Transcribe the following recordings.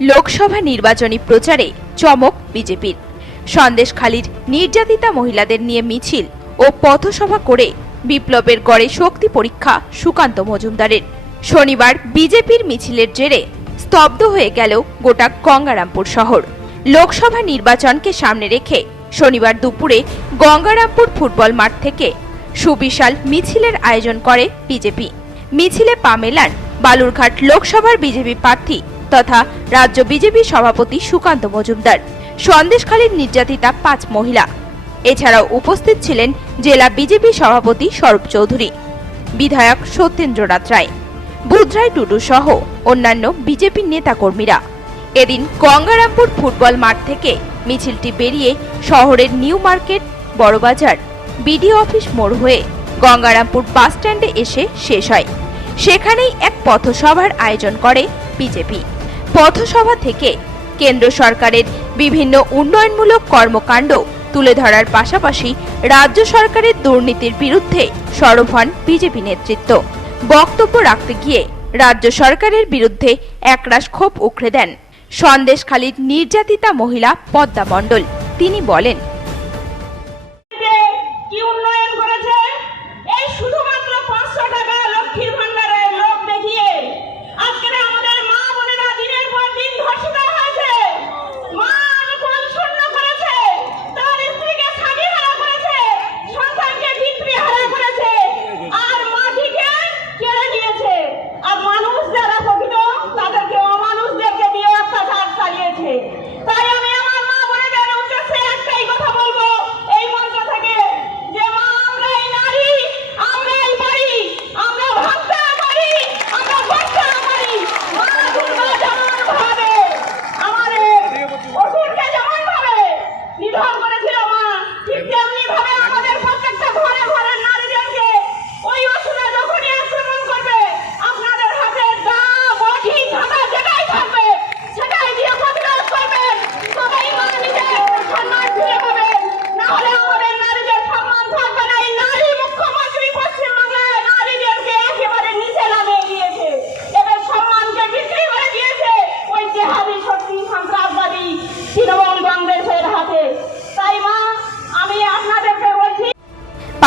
লোকসভা নির্বাচনী প্রচারে চমক বিজেপির। সন্দেশখালীর নির্যাতিতা মহিলাদের নিয়ে মিছিল ও পথসভা করে বিপ্লবের গড়ে শক্তি পরীক্ষা সুকান্ত মজুমদারের। শনিবার বিজেপির মিছিলের জেরে স্তব্ধ হয়ে গেল গোটা গঙ্গারামপুর শহর। লোকসভা নির্বাচনকে সামনে রেখে শনিবার দুপুরে গঙ্গারামপুর ফুটবল মাঠ থেকে সুবিশাল মিছিলের আয়োজন করে বিজেপি। মিছিলে পা মেলান বালুরঘাট লোকসভার বিজেপি প্রার্থী তথা রাজ্য বিজেপি সভাপতি সুকান্ত মজুমদার, সন্দেশখালীর নির্যাতিতা পাঁচ মহিলা। এছাড়াও উপস্থিত ছিলেন জেলা বিজেপি সভাপতি স্বরূপ চৌধুরী, বিধায়ক সত্যেন্দ্রনাথ রায় বুধরায় টুডু সহ অন্যান্য বিজেপি নেতাকর্মীরা। এদিন গঙ্গারামপুর ফুটবল মাঠ থেকে মিছিলটি বেরিয়ে শহরের New Market, Barabazar, BDO office মোড় হয়ে গঙ্গারামপুর বাস স্ট্যান্ডে এসে শেষ হয়। সেখানেই এক পথসভার আয়োজন করে বিজেপি। পথসভা থেকে কেন্দ্র সরকারের বিভিন্ন উন্নয়নমূলক কর্মকাণ্ড তুলে ধরার পাশাপাশি রাজ্য সরকারের দুর্নীতির বিরুদ্ধে সরব হন বিজেপি নেতৃত্ব। বক্তব্য রাখতে গিয়ে রাজ্য সরকারের বিরুদ্ধে একরাশ ক্ষোভ উখড়ে দেন। সন্দেশখালীর নির্যাতিতা মহিলা পদ্মা মণ্ডল। তিনি বলেন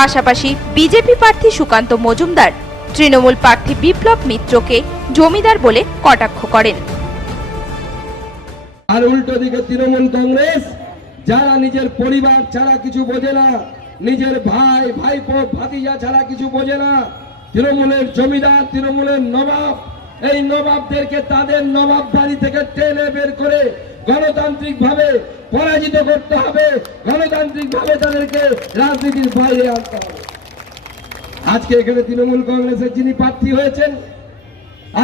পাশাপাশি বিজেপি প্রার্থী সুকান্ত মজুমদার, তৃণমূল প্রার্থী বিপ্লব মিত্রকে জমিদার বলে কটাক্ষ করেন। আর উল্টো দিকে তৃণমূল কংগ্রেস, যারা নিজের পরিবার ছাড়া কিছু বোঝে না, নিজের ভাই, ভাইপো, ভাতিজা ছাড়া কিছু বোঝে না, তৃণমূলের জমিদার, তৃণমূলের নবাব, এই নবাবদেরকে তাদের নবাব বাড়ি থেকে টেনে বের করে গণতান্ত্রিক ভাবে পরাজিত করতে হবে। গণতান্ত্রিক ভাবে তাদেরকে রাজনীতির বাইরে আনতে হবে। আজকে এখানে তৃণমূল কংগ্রেসের যিনি প্রার্থী হয়েছেন,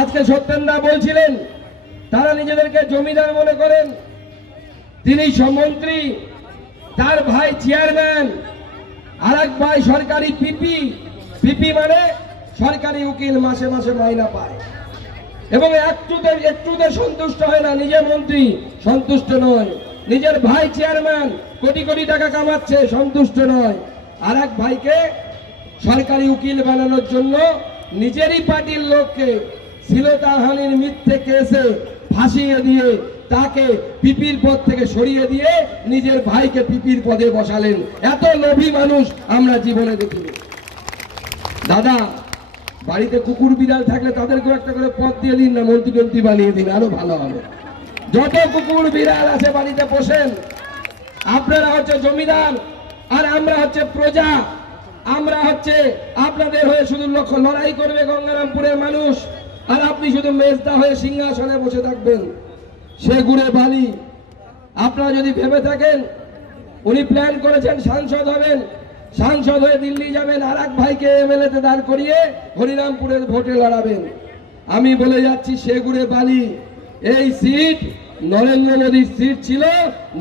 আজকে সত্যেন্দা বলছিলেন, তারা নিজেদেরকে জমিদার মনে করেন। তিনি মন্ত্রী তার ভাই চেয়ারম্যান আর এক ভাই সরকারি পিপি। পিপি মানে সরকারি উকিল মাসে মাসে মাইনা পায়। এবং একটুতে একটুতে সন্তুষ্ট হয় না, নিজের মন্ত্রী সন্তুষ্ট নয়। নিজের ভাই চেয়ারম্যান কোটি কোটি টাকা কামাচ্ছে, সন্তুষ্ট নয়। আর এক ভাইকে সরকারি উকিল বানানোর জন্য নিজেরই পার্টির লোককে শ্লীলতাহানির মিথ্যে কেসে ফাঁসিয়ে দিয়ে তাকে পিপির পদ থেকে সরিয়ে দিয়ে নিজের ভাইকে পিপির পদে বসালেন। এত লোভী মানুষ আমরা জীবনে দেখিনি। দাদা বাড়িতে কুকুর, বিড়াল থাকলে তাদেরকেও একটা করে পদ দিয়ে দিন না মন্ত্রী টন্ত্রী বানিয়ে দিন, আরও ভালো হবে। যত কুকুর, বিড়াল আছে বাড়িতে বসেন আপনারা হচ্ছে জমিদার, আর আমরা হচ্ছে প্রজা। আমরা হচ্ছে আপনাদের হয়ে শুধু লক্ষ্য লড়াই করবে গঙ্গারামপুরের মানুষ। আর আপনি শুধু মেজদা হয়ে সিংহাসনে বসে থাকবেন। সে গুড়ে বালি। আপনারা যদি ভেবে থাকেন, উনি প্ল্যান করেছেন সাংসদ হবেন। সাংসদ হয়ে দিল্লি যাবেন আর এক ভাইকে এমএলএ তে দাঁড় করিয়ে হরিরামপুরের ভোটে লড়াবেন। আমি বলে যাচ্ছি, সেগুড়ে বালি। এই সিট নরেন্দ্র মোদীর সিট ছিল।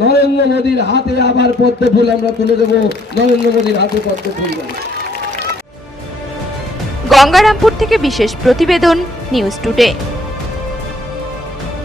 নরেন্দ্র মোদীর হাতে আবার পদ্ম ফুল আমরা তুলে দেবো। নরেন্দ্র মোদীর হাতে পদ্ম ফুল গঙ্গারামপুর থেকে বিশেষ প্রতিবেদন, নিউজ টুডে।